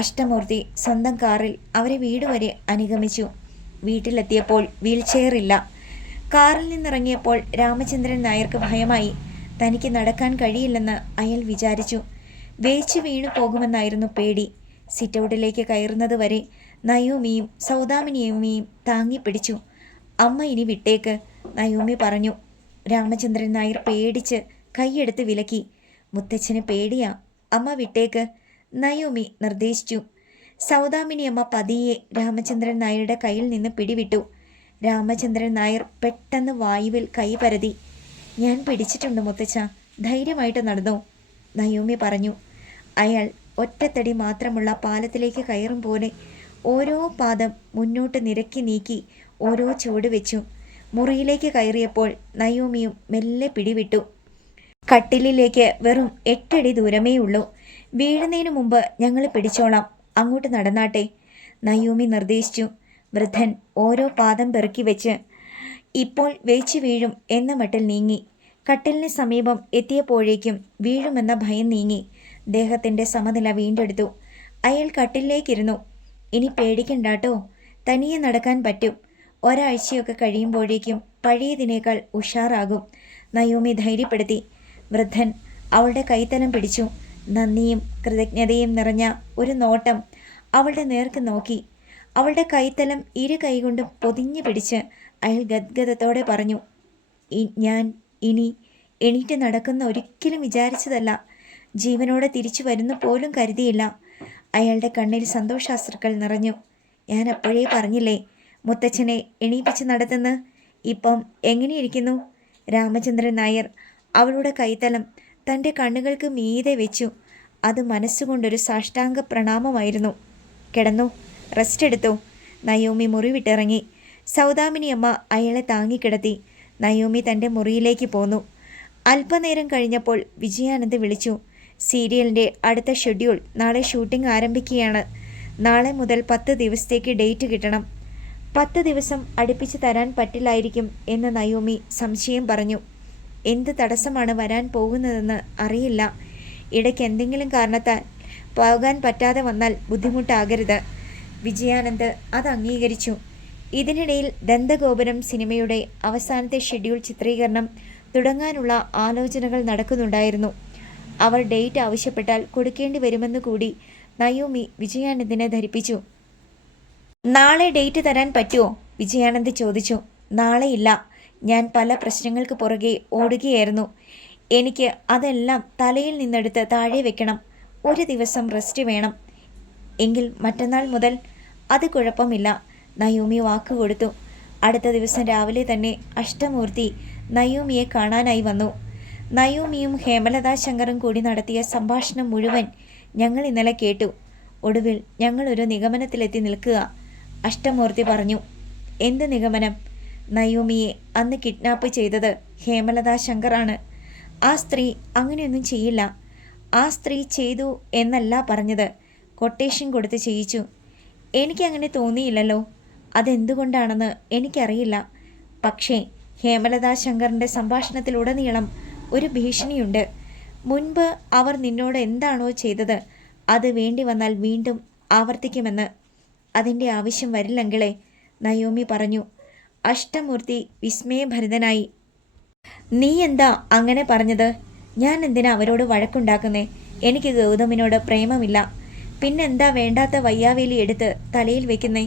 അഷ്ടമൂർത്തി സ്വന്തം കാറിൽ അവരെ വീട് വരെ അനുഗമിച്ചു. വീട്ടിലെത്തിയപ്പോൾ വീൽചെയറില്ല. കാറിൽ നിന്നിറങ്ങിയപ്പോൾ രാമചന്ദ്രൻ നായർക്ക് ഭയമായി. തനിക്ക് നടക്കാൻ കഴിയില്ലെന്ന് അയാൾ വിചാരിച്ചു. വേച്ച് വീണു പോകുമെന്നായിരുന്നു പേടി. സിറ്റൗട്ടിലേക്ക് കയറുന്നത് വരെ നയോമിയും സൗദാമിനിയമ്മയും താങ്ങിപ്പിടിച്ചു. അമ്മ ഇനി വിട്ടേക്ക്, നയോമി പറഞ്ഞു. രാമചന്ദ്രൻ നായർ പേടിച്ച് കൈയെടുത്ത് വിലക്കി. മുത്തച്ഛന് പേടിയാ, അമ്മ വിട്ടേക്ക്, നയോമി നിർദ്ദേശിച്ചു. സൗദാമിനിയമ്മ പതിയെ രാമചന്ദ്രൻ നായരുടെ കയ്യിൽ നിന്ന് പിടിവിട്ടു. രാമചന്ദ്രൻ നായർ പെട്ടെന്ന് വായുവിൽ കൈ പരതി. ഞാൻ പിടിച്ചിട്ടുണ്ട് മുത്തച്ഛ, ധൈര്യമായിട്ട് നടന്നോ, നയോമി പറഞ്ഞു. അയാൾ ഒറ്റത്തടി മാത്രമുള്ള പാലത്തിലേക്ക് കയറും പോലെ ഓരോ പാദം മുന്നോട്ട് നിരക്കി നീക്കി ഓരോ ചുവട് വെച്ചു. മുറിയിലേക്ക് കയറിയപ്പോൾ നയോമിയും മെല്ലെ പിടിവിട്ടു. കട്ടിലിലേക്ക് വെറും 8 അടി ദൂരമേ ഉള്ളൂ. വീഴുന്നതിനു മുമ്പ് ഞങ്ങൾ പിടിച്ചോളാം, അങ്ങോട്ട് നടന്നാട്ടെ, നയോമി നിർദ്ദേശിച്ചു. വൃദ്ധൻ ഓരോ പാദം പെറുക്കി വെച്ച് ഇപ്പോൾ വേച്ചു വീഴും എന്ന മട്ടിൽ നീങ്ങി. കട്ടിലിന് സമീപം എത്തിയപ്പോഴേക്കും വീഴുമെന്ന ഭയം നീങ്ങി. ദേഹത്തിൻ്റെ സമനില വീണ്ടെടുത്തു. അയാൾ കട്ടിലിലേക്കിരുന്നു. ഇനി പേടിക്കണ്ടാട്ടോ, തനിയെ നടക്കാൻ പറ്റും. ഒരാഴ്ചയൊക്കെ കഴിയുമ്പോഴേക്കും പഴയതിനേക്കാൾ ഉഷാറാകും, നയോമി ധൈര്യപ്പെടുത്തി. വൃദ്ധൻ അവളുടെ കൈത്തലം പിടിച്ചു. നന്ദിയും കൃതജ്ഞതയും നിറഞ്ഞ ഒരു നോട്ടം അവളുടെ നേർക്ക് നോക്കി. അവളുടെ കൈത്തലം ഇരു കൈകൊണ്ടും പൊതിഞ്ഞു പിടിച്ച് അയാൾ ഗദ്ഗതത്തോടെ പറഞ്ഞു. ഞാൻ ഇനി എണീറ്റ് നടക്കുന്ന ഒരിക്കലും വിചാരിച്ചതല്ല. ജീവനോടെ തിരിച്ചു വരുന്നു പോലും കരുതിയില്ല. അയാളുടെ കണ്ണിൽ സന്തോഷാശ്രുക്കൾ നിറഞ്ഞു. ഞാൻ അപ്പോഴേ പറഞ്ഞില്ലേ മുത്തച്ഛനെ എണീപ്പിച്ച് നടത്തുന്ന. ഇപ്പം എങ്ങനെയിരിക്കുന്നു? രാമചന്ദ്രൻ നായർ അവളുടെ കൈത്തലം തൻ്റെ കണ്ണുകൾക്ക് മീതെ വെച്ചു. അത് മനസ്സുകൊണ്ടൊരു സാഷ്ടാംഗ പ്രണാമമായിരുന്നു. കിടന്നു, റെസ്റ്റ് എടുത്തു, നയോമി മുറി വിട്ടിറങ്ങി. സൗദാമിനിയമ്മ അയാളെ താങ്ങിക്കിടത്തി. നയോമി തൻ്റെ മുറിയിലേക്ക് പോന്നു. അല്പനേരം കഴിഞ്ഞപ്പോൾ വിജയാനന്ദ് വിളിച്ചു. സീരിയലിൻ്റെ അടുത്ത ഷെഡ്യൂൾ നാളെ ഷൂട്ടിംഗ് ആരംഭിക്കുകയാണ്. നാളെ മുതൽ 10 ദിവസത്തേക്ക് ഡേറ്റ് കിട്ടണം. 10 ദിവസം അടുപ്പിച്ച് തരാൻ പറ്റില്ലായിരിക്കും എന്ന് നയോമി സംശയം പറഞ്ഞു. എന്ത് തടസ്സമാണ് വരാൻ പോകുന്നതെന്ന് അറിയില്ല. ഇടയ്ക്ക് എന്തെങ്കിലും കാരണത്താൽ പോകാൻ പറ്റാതെ വന്നാൽ ബുദ്ധിമുട്ടാകരുത്. വിജയാനന്ദ് അത് അംഗീകരിച്ചു. ഇതിനിടയിൽ ദന്തഗോപുരം സിനിമയുടെ അവസാനത്തെ ഷെഡ്യൂൾ ചിത്രീകരണം തുടങ്ങാനുള്ള ആലോചനകൾ നടക്കുന്നുണ്ടായിരുന്നു. അവർ ഡേറ്റ് ആവശ്യപ്പെട്ടാൽ കൊടുക്കേണ്ടി വരുമെന്ന് കൂടി നയോമി വിജയാനന്ദിനെ ധരിപ്പിച്ചു. നാളെ ഡേറ്റ് തരാൻ പറ്റുമോ? വിജയാനന്ദ് ചോദിച്ചു. നാളെ ഇല്ല, ഞാൻ പല പ്രശ്നങ്ങൾക്ക് പുറകെ ഓടുകയായിരുന്നു. എനിക്ക് അതെല്ലാം തലയിൽ നിന്നെടുത്ത് താഴെ വെക്കണം. ഒരു ദിവസം റെസ്റ്റ് വേണം. എങ്കിൽ മറ്റന്നാൾ മുതൽ. അത് കുഴപ്പമില്ല, നയോമി വാക്കുകൊടുത്തു. അടുത്ത ദിവസം രാവിലെ തന്നെ അഷ്ടമൂർത്തി നയോമിയെ കാണാനായി വന്നു. നയോമിയും ഹേമലതാ ശങ്കറും കൂടി നടത്തിയ സംഭാഷണം മുഴുവൻ ഞങ്ങൾ ഇന്നലെ കേട്ടു. ഒടുവിൽ ഞങ്ങളൊരു നിഗമനത്തിലെത്തി നിൽക്കുക, അഷ്ടമൂർത്തി പറഞ്ഞു. എന്ത് നിഗമനം? നയോമിയെ അന്ന് കിഡ്നാപ്പ് ചെയ്തത് ഹേമലതാ ശങ്കറാണ്. ആ സ്ത്രീ അങ്ങനെയൊന്നും ചെയ്യില്ല. ആ സ്ത്രീ ചെയ്തു എന്നല്ല പറഞ്ഞത്, കൊട്ടേഷൻ കൊടുത്ത് ചെയ്യിച്ചു. എനിക്കങ്ങനെ തോന്നിയില്ലല്ലോ. അതെന്തുകൊണ്ടാണെന്ന് എനിക്കറിയില്ല. പക്ഷേ ഹേമലതാ ശങ്കറിൻ്റെ സംഭാഷണത്തിലുടനീളം ഒരു ഭീഷണിയുണ്ട്. മുൻപ് അവർ നിന്നോട് എന്താണോ ചെയ്തത് അത് വേണ്ടി വന്നാൽ വീണ്ടും ആവർത്തിക്കുമെന്ന്. അതിൻ്റെ ആവശ്യം വരില്ലെങ്കിലേ, നയോമി പറഞ്ഞു. അഷ്ടമൂർത്തി വിസ്മയഭരിതനായി. നീ എന്താ അങ്ങനെ പറഞ്ഞത്? ഞാൻ എന്തിനാ അവരോട് വഴക്കുണ്ടാക്കുന്നേ? എനിക്ക് ഗൗതമിനോട് പ്രേമമില്ല. പിന്നെന്താ വേണ്ടാത്ത വയ്യാവേലി എടുത്ത് തലയിൽ വെക്കുന്നേ?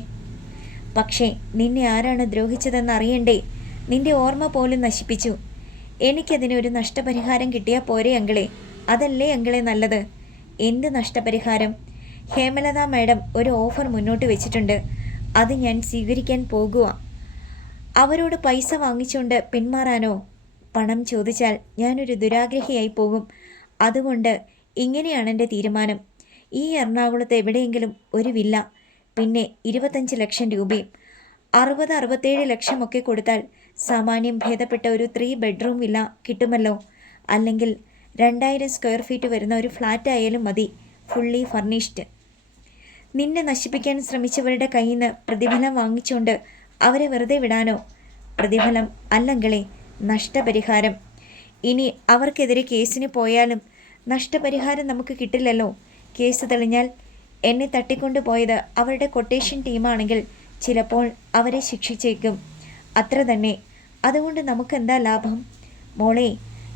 പക്ഷേ നിന്നെ ആരാണ് ദ്രോഹിച്ചതെന്ന് അറിയണ്ടേ? നിന്റെ ഓർമ്മ പോലും നശിപ്പിച്ചു. എനിക്കതിനൊരു നഷ്ടപരിഹാരം കിട്ടിയാൽ പോരെ അങ്കിളെ? അതല്ലേ അങ്കിളെ നല്ലത്? എന്ത് നഷ്ടപരിഹാരം? ഹേമലത മാഡം ഒരു ഓഫർ മുന്നോട്ട് വെച്ചിട്ടുണ്ട്. അത് ഞാൻ സ്വീകരിക്കാൻ പോകുക. അവരോട് പൈസ വാങ്ങിച്ചുകൊണ്ട് പിന്മാറാനോ? പണം ചോദിച്ചാൽ ഞാനൊരു ദുരാഗ്രഹിയായി പോകും. അതുകൊണ്ട് ഇങ്ങനെയാണ് എൻ്റെ തീരുമാനം. ഈ എറണാകുളത്ത് എവിടെയെങ്കിലും ഒരു വില്ല, പിന്നെ 25 ലക്ഷം രൂപയും. 60-67 ലക്ഷമൊക്കെ കൊടുത്താൽ സാമാന്യം ഭേദപ്പെട്ട ഒരു 3 ബെഡ്റൂം വില്ല കിട്ടുമല്ലോ. അല്ലെങ്കിൽ 2000 സ്ക്വയർ ഫീറ്റ് വരുന്ന ഒരു ഫ്ലാറ്റ് ആയാലും മതി, ഫുള്ളി ഫർണിഷ്ഡ്. നിന്നെ നശിപ്പിക്കാൻ ശ്രമിച്ചവരുടെ കയ്യിൽ നിന്ന് പ്രതിഫലം വാങ്ങിച്ചുകൊണ്ട് അവരെ വെറുതെ വിടാനോ? പ്രതിഫലം അല്ലെങ്കിലേ, നഷ്ടപരിഹാരം. ഇനി അവർക്കെതിരെ കേസിന് പോയാലും നഷ്ടപരിഹാരം നമുക്ക് കിട്ടില്ലല്ലോ. കേസ് തെളിഞ്ഞാൽ എന്നെ തട്ടിക്കൊണ്ടുപോയത് അവരുടെ കൊട്ടേഷൻ ടീമാണെങ്കിൽ ചിലപ്പോൾ അവരെ ശിക്ഷിച്ചേക്കും. അത്ര തന്നെ. അതുകൊണ്ട് നമുക്കെന്താ ലാഭം? മോളെ,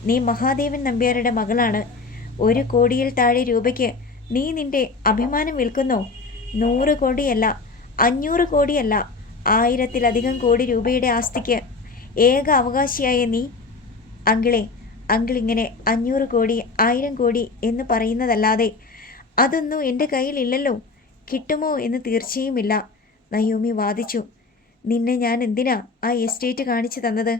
നീ മഹാദേവൻ നമ്പ്യാരുടെ മകളാണ്. 1 കോടിയിൽ താഴെ രൂപയ്ക്ക് നീ നിന്റെ അഭിമാനം വിൽക്കുന്നോ? 100 കോടിയല്ല, 500 കോടിയല്ല, 1000-ലധികം കോടി രൂപയുടെ ആസ്തിക്ക് ഏക അവകാശിയായ നീ. അങ്കിളെ, അങ്കിൾ ഇങ്ങനെ 500 കോടി 1000 കോടി എന്ന് പറയുന്നതല്ലാതെ അതൊന്നും എൻ്റെ കയ്യിലില്ലല്ലോ. കിട്ടുമോ എന്ന് തീർച്ചയുമില്ല, നയോമി വാദിച്ചു. നിന്നെ ഞാൻ എന്തിനാ ആ എസ്റ്റേറ്റ് കാണിച്ചു തന്നത്?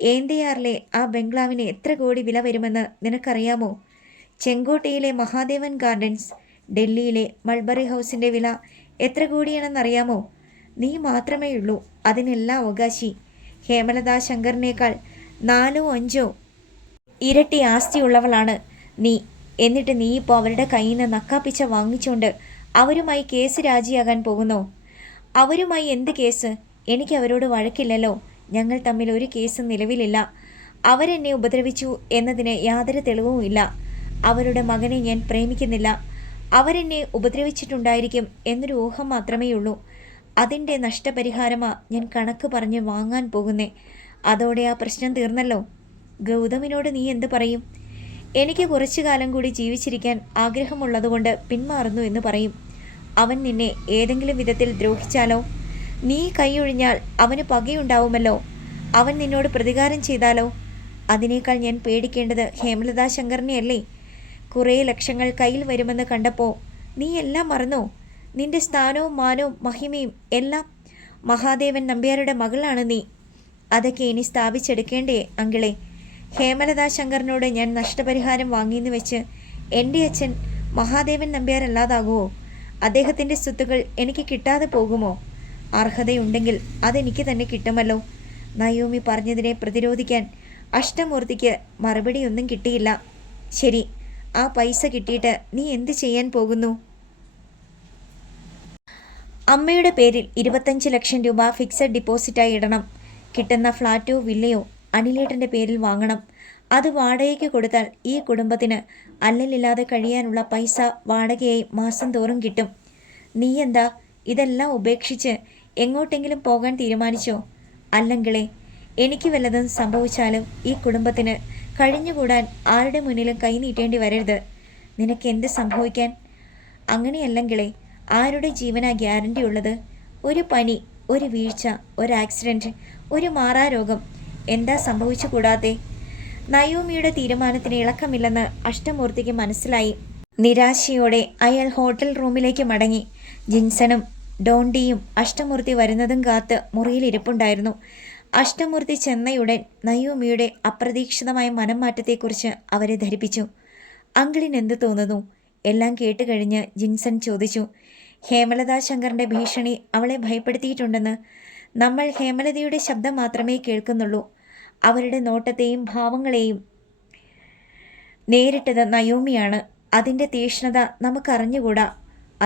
ഏന്തയാറിലെ ആ ബംഗ്ലാവിന് എത്ര കോടി വില വരുമെന്ന് നിനക്കറിയാമോ? ചെങ്കോട്ടയിലെ മഹാദേവൻ ഗാർഡൻസ്, ഡൽഹിയിലെ മൾബറി ഹൗസിൻ്റെ വില എത്ര കോടിയാണെന്നറിയാമോ? നീ മാത്രമേ ഉള്ളൂ അതിനെല്ലാം അവകാശി. ഹേമലത ശങ്കറിനേക്കാൾ 4-5 ഇരട്ടി ആസ്തിയുള്ളവളാണ് നീ. എന്നിട്ട് നീ ഇപ്പോൾ അവരുടെ കയ്യിൽ നിന്ന് നക്കാപ്പിച്ച വാങ്ങിച്ചുകൊണ്ട് അവരുമായി കേസ് രാജിയാകാൻ പോകുന്നോ? അവരുമായി എന്ത് കേസ്? എനിക്ക് അവരോട് വഴക്കില്ലല്ലോ. ഞങ്ങൾ തമ്മിൽ ഒരു കേസും നിലവിലില്ല. അവരെന്നെ ഉപദ്രവിച്ചു എന്നതിന് യാതൊരു തെളിവുമില്ല. അവരുടെ മകനെ ഞാൻ പ്രേമിക്കുന്നില്ല. അവരെന്നെ ഉപദ്രവിച്ചിട്ടുണ്ടായിരിക്കും എന്നൊരു ഊഹം മാത്രമേ ഉള്ളൂ. അതിൻ്റെ നഷ്ടപരിഹാരമാ ഞാൻ കണക്ക് പറഞ്ഞ് വാങ്ങാൻ പോകുന്നേ. അതോടെ ആ പ്രശ്നം തീർന്നല്ലോ. ഗൗതമിനോട് നീ എന്ത് പറയും? എനിക്ക് കുറച്ചു കാലം കൂടി ജീവിച്ചിരിക്കാൻ ആഗ്രഹമുള്ളതുകൊണ്ട് പിന്മാറുന്നു എന്ന് പറയും. അവൻ നിന്നെ ഏതെങ്കിലും വിധത്തിൽ ദ്രോഹിച്ചാലോ? നീ കൈയൊഴിഞ്ഞാൽ അവന് പകയുണ്ടാവുമല്ലോ. അവൻ നിന്നോട് പ്രതികാരം ചെയ്താലോ? അതിനേക്കാൾ ഞാൻ പേടിക്കേണ്ടത് ഹേമലത ശങ്കറിനെയല്ലേ? കുറേ ലക്ഷങ്ങൾ കയ്യിൽ വരുമെന്ന് കണ്ടപ്പോൾ നീ എല്ലാം മറന്നോ? നിന്റെ സ്ഥാനവും മാനവും മഹിമയും എല്ലാം. മഹാദേവൻ നമ്പ്യാരുടെ മകളാണ് നീ. അതൊക്കെ ഇനി സ്ഥാപിച്ചെടുക്കേണ്ടേ അങ്കിളെ? ഹേമലത ശങ്കറിനോട് ഞാൻ നഷ്ടപരിഹാരം വാങ്ങിയെന്ന് വെച്ച് എൻ്റെ അച്ഛൻ മഹാദേവൻ നമ്പ്യാരല്ലാതാകുമോ? അദ്ദേഹത്തിൻ്റെ സ്വത്തുക്കൾ എനിക്ക് കിട്ടാതെ പോകുമോ? അർഹതയുണ്ടെങ്കിൽ അതെനിക്ക് തന്നെ കിട്ടുമല്ലോ. നയോമി പറഞ്ഞതിനെ പ്രതിരോധിക്കാൻ അഷ്ടമൂർത്തിക്ക് മറുപടിയൊന്നും കിട്ടിയില്ല. ശരി, ആ പൈസ കിട്ടിയിട്ട് നീ എന്ത് ചെയ്യാൻ പോകുന്നു? അമ്മയുടെ പേരിൽ 25 ലക്ഷം രൂപ ഫിക്സഡ് ഡിപ്പോസിറ്റായി ഇടണം. കിട്ടുന്ന ഫ്ലാറ്റോ വില്ലയോ അനിലേട്ടൻ്റെ പേരിൽ വാങ്ങണം. അത് വാടകയ്ക്ക് കൊടുത്താൽ ഈ കുടുംബത്തിന് അല്ലലില്ലാതെ കഴിയാനുള്ള പൈസ വാടകയായി മാസം തോറും കിട്ടും. നീ എന്താ ഇതെല്ലാം ഉപേക്ഷിച്ച് എങ്ങോട്ടെങ്കിലും പോകാൻ തീരുമാനിച്ചോ? അല്ലെങ്കിലേ എനിക്ക് വല്ലതും സംഭവിച്ചാലും ഈ കുടുംബത്തിന് കഴിഞ്ഞുകൂടാൻ ആരുടെ മുന്നിലും കൈ നീട്ടേണ്ടി വരരുത്. നിനക്ക് എന്ത് സംഭവിക്കാൻ? അങ്ങനെയല്ലെങ്കിലേ ആരുടെ ജീവനാ ഗ്യാരണ്ടി ഉള്ളത്? ഒരു പനി, ഒരു വീഴ്ച, ഒരു ആക്സിഡൻറ്റ്, ഒരു മാറാരോഗം, എന്താ സംഭവിച്ചു കൂടാതെ? നയോമിയുടെ തീരുമാനത്തിന് ഇളക്കമില്ലെന്ന് അഷ്ടമൂർത്തിക്ക് മനസ്സിലായി. നിരാശയോടെ അയാൾ ഹോട്ടൽ റൂമിലേക്ക് മടങ്ങി. ജിൻസണും ഡോണ്ടിയും അഷ്ടമൂർത്തി വരുന്നതും കാത്ത് മുറിയിലിരിപ്പുണ്ടായിരുന്നു. അഷ്ടമൂർത്തി ചെന്നയുടൻ നയോമിയുടെ അപ്രതീക്ഷിതമായ മനംമാറ്റത്തെക്കുറിച്ച് അവരെ ധരിപ്പിച്ചു. അങ്കിളിന് എന്ത് തോന്നുന്നു? എല്ലാം കേട്ടുകഴിഞ്ഞ് ജിൻസൺ ചോദിച്ചു. ഹേമലത ശങ്കറിൻ്റെ ഭീഷണി അവളെ ഭയപ്പെടുത്തിയിട്ടുണ്ടെന്ന്. നമ്മൾ ഹേമലതയുടെ ശബ്ദം മാത്രമേ കേൾക്കുന്നുള്ളൂ. അവരുടെ നോട്ടത്തെയും ഭാവങ്ങളെയും നേരിട്ടത് നയോമിയാണ്. അതിൻ്റെ തീക്ഷ്ണത നമുക്കറിഞ്ഞുകൂടാ.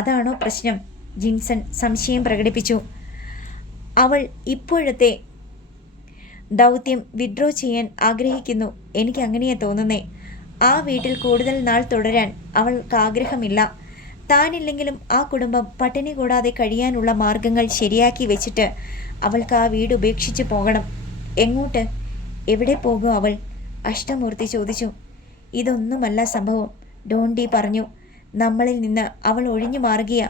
അതാണോ പ്രശ്നം? ജിൻസൺ സംശയം പ്രകടിപ്പിച്ചു. അവൾ ഇപ്പോഴത്തെ ദൗത്യം വിഡ്രോ ചെയ്യാൻ ആഗ്രഹിക്കുന്നു. എനിക്ക് അങ്ങനെയാ തോന്നുന്നേ. ആ വീട്ടിൽ കൂടുതൽ നാൾ തുടരാൻ അവൾക്ക് ആഗ്രഹമില്ല. താനില്ലെങ്കിലും ആ കുടുംബം പട്ടിണി കൂടാതെ കഴിയാനുള്ള മാർഗങ്ങൾ ശരിയാക്കി വെച്ചിട്ട് അവൾക്ക് ആ വീട് ഉപേക്ഷിച്ച് പോകണം. എങ്ങോട്ട്? എവിടെ പോകും അവൾ? അഷ്ടമൂർത്തി ചോദിച്ചു. ഇതൊന്നുമല്ല സംഭവം, ഡോണ്ടി പറഞ്ഞു. നമ്മളിൽ നിന്ന് അവൾ ഒഴിഞ്ഞു മാറുകയാ.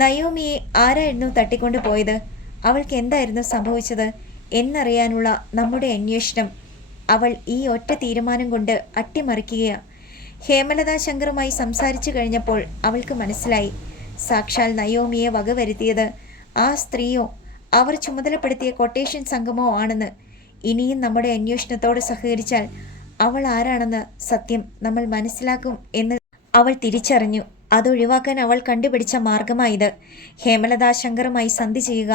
നയോമിയെ ആരായിരുന്നു തട്ടിക്കൊണ്ടു പോയത്? അവൾക്ക് എന്തായിരുന്നു സംഭവിച്ചത് എന്നറിയാനുള്ള നമ്മുടെ അന്വേഷണം അവൾ ഈ ഒറ്റ തീരുമാനം കൊണ്ട് അട്ടിമറിക്കുകയാണ്. ഹേമലത ശങ്കറുമായി സംസാരിച്ചു കഴിഞ്ഞപ്പോൾ അവൾക്ക് മനസ്സിലായി, സാക്ഷാൽ നയോമിയെ വകവരുത്തിയത് ആ സ്ത്രീയോ അവർ ചുമതലപ്പെടുത്തിയ കൊട്ടേഷൻ സംഘമോ ആണെന്ന്. ഇനിയും നമ്മുടെ അന്വേഷണത്തോട് സഹകരിച്ചാൽ അവൾ ആരാണെന്ന് സത്യം നമ്മൾ മനസ്സിലാക്കും എന്ന് അവൾ തിരിച്ചറിഞ്ഞു. അതൊഴിവാക്കാൻ അവൾ കണ്ടുപിടിച്ച മാർഗമായത്. ഹേമലത ശങ്കറുമായി സന്ധി ചെയ്യുക,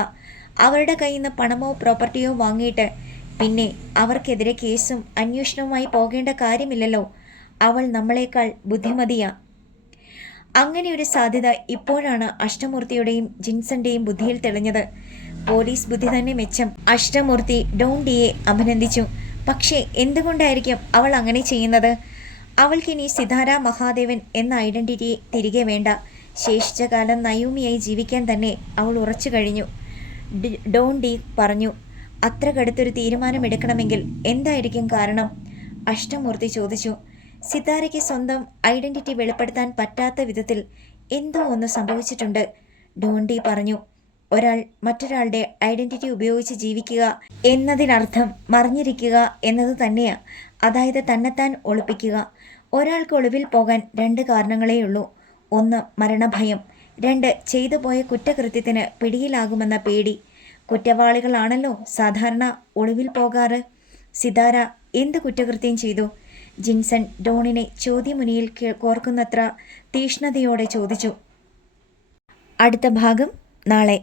അവരുടെ കയ്യിൽ നിന്ന് പണമോ പ്രോപ്പർട്ടിയോ വാങ്ങിയിട്ട് പിന്നെ അവർക്കെതിരെ കേസും അന്വേഷണവുമായി പോകേണ്ട കാര്യമില്ലല്ലോ. അവൾ നമ്മളെക്കാൾ ബുദ്ധിമതിയാ. അങ്ങനെ ഒരു സാധ്യത ഇപ്പോഴാണ് അഷ്ടമൂർത്തിയുടെയും ജിൻസന്റെയും ബുദ്ധിയിൽ തെളിഞ്ഞത്. പോലീസ് ബുദ്ധി തന്നെ മെച്ചം. അഷ്ടമൂർത്തി ഡോണ്ടിയെ അഭിനന്ദിച്ചു. പക്ഷേ എന്തുകൊണ്ടായിരിക്കും അവൾ അങ്ങനെ ചെയ്യുന്നത്? അവൾക്കിനി സിതാര മഹാദേവൻ എന്ന ഐഡന്റിറ്റി തിരികെ വേണ്ട. ശേഷിച്ച കാലം നയോമിയായി ജീവിക്കാൻ തന്നെ അവൾ ഉറച്ചു കഴിഞ്ഞു. ഡോണ്ടി പറഞ്ഞു. അത്ര കടുത്തൊരു തീരുമാനമെടുക്കണമെങ്കിൽ എന്തായിരിക്കും കാരണം? അഷ്ടമൂർത്തി ചോദിച്ചു. സിതാരയ്ക്ക് സ്വന്തം ഐഡന്റിറ്റി വെളിപ്പെടുത്താൻ പറ്റാത്ത വിധത്തിൽ എന്തോ ഒന്ന് സംഭവിച്ചിട്ടുണ്ട്, ഡോണ്ടി പറഞ്ഞു. ഒരാൾ മറ്റൊരാളുടെ ഐഡന്റിറ്റി ഉപയോഗിച്ച് ജീവിക്കുക എന്നതിനർത്ഥം മറിഞ്ഞിരിക്കുക എന്നത് തന്നെയാ. അതായത് തന്നെത്താൻ ഒളിപ്പിക്കുക. ഒരാൾക്ക് ഒളിവിൽ പോകാൻ 2 കാരണങ്ങളേയുള്ളൂ. 1 മരണഭയം, 2 ചെയ്തു പോയ കുറ്റകൃത്യത്തിന് പിടിയിലാകുമെന്ന പേടി. കുറ്റവാളികളാണല്ലോ സാധാരണ ഒളിവിൽ പോകാറ്. സിതാര എന്ത് കുറ്റകൃത്യം ചെയ്തു? ജിൻസൺ ഡോണിനെ ചോദ്യമുനയിൽ കോർക്കുന്നത്ര തീഷ്ണതയോടെ ചോദിച്ചു. അടുത്ത ഭാഗം നാളെ.